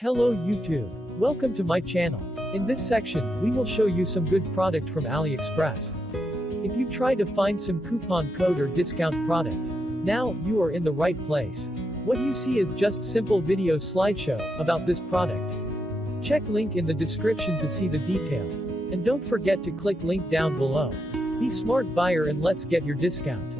Hello YouTube. Welcome to my channel. In this section, we will show you some good product from AliExpress. If you try to find some coupon code or discount product, now you are in the right place. What you see is just simple video slideshow about this product. Check link in the description to see the detail. And don't forget to click link down below. Be smart buyer and let's get your discount.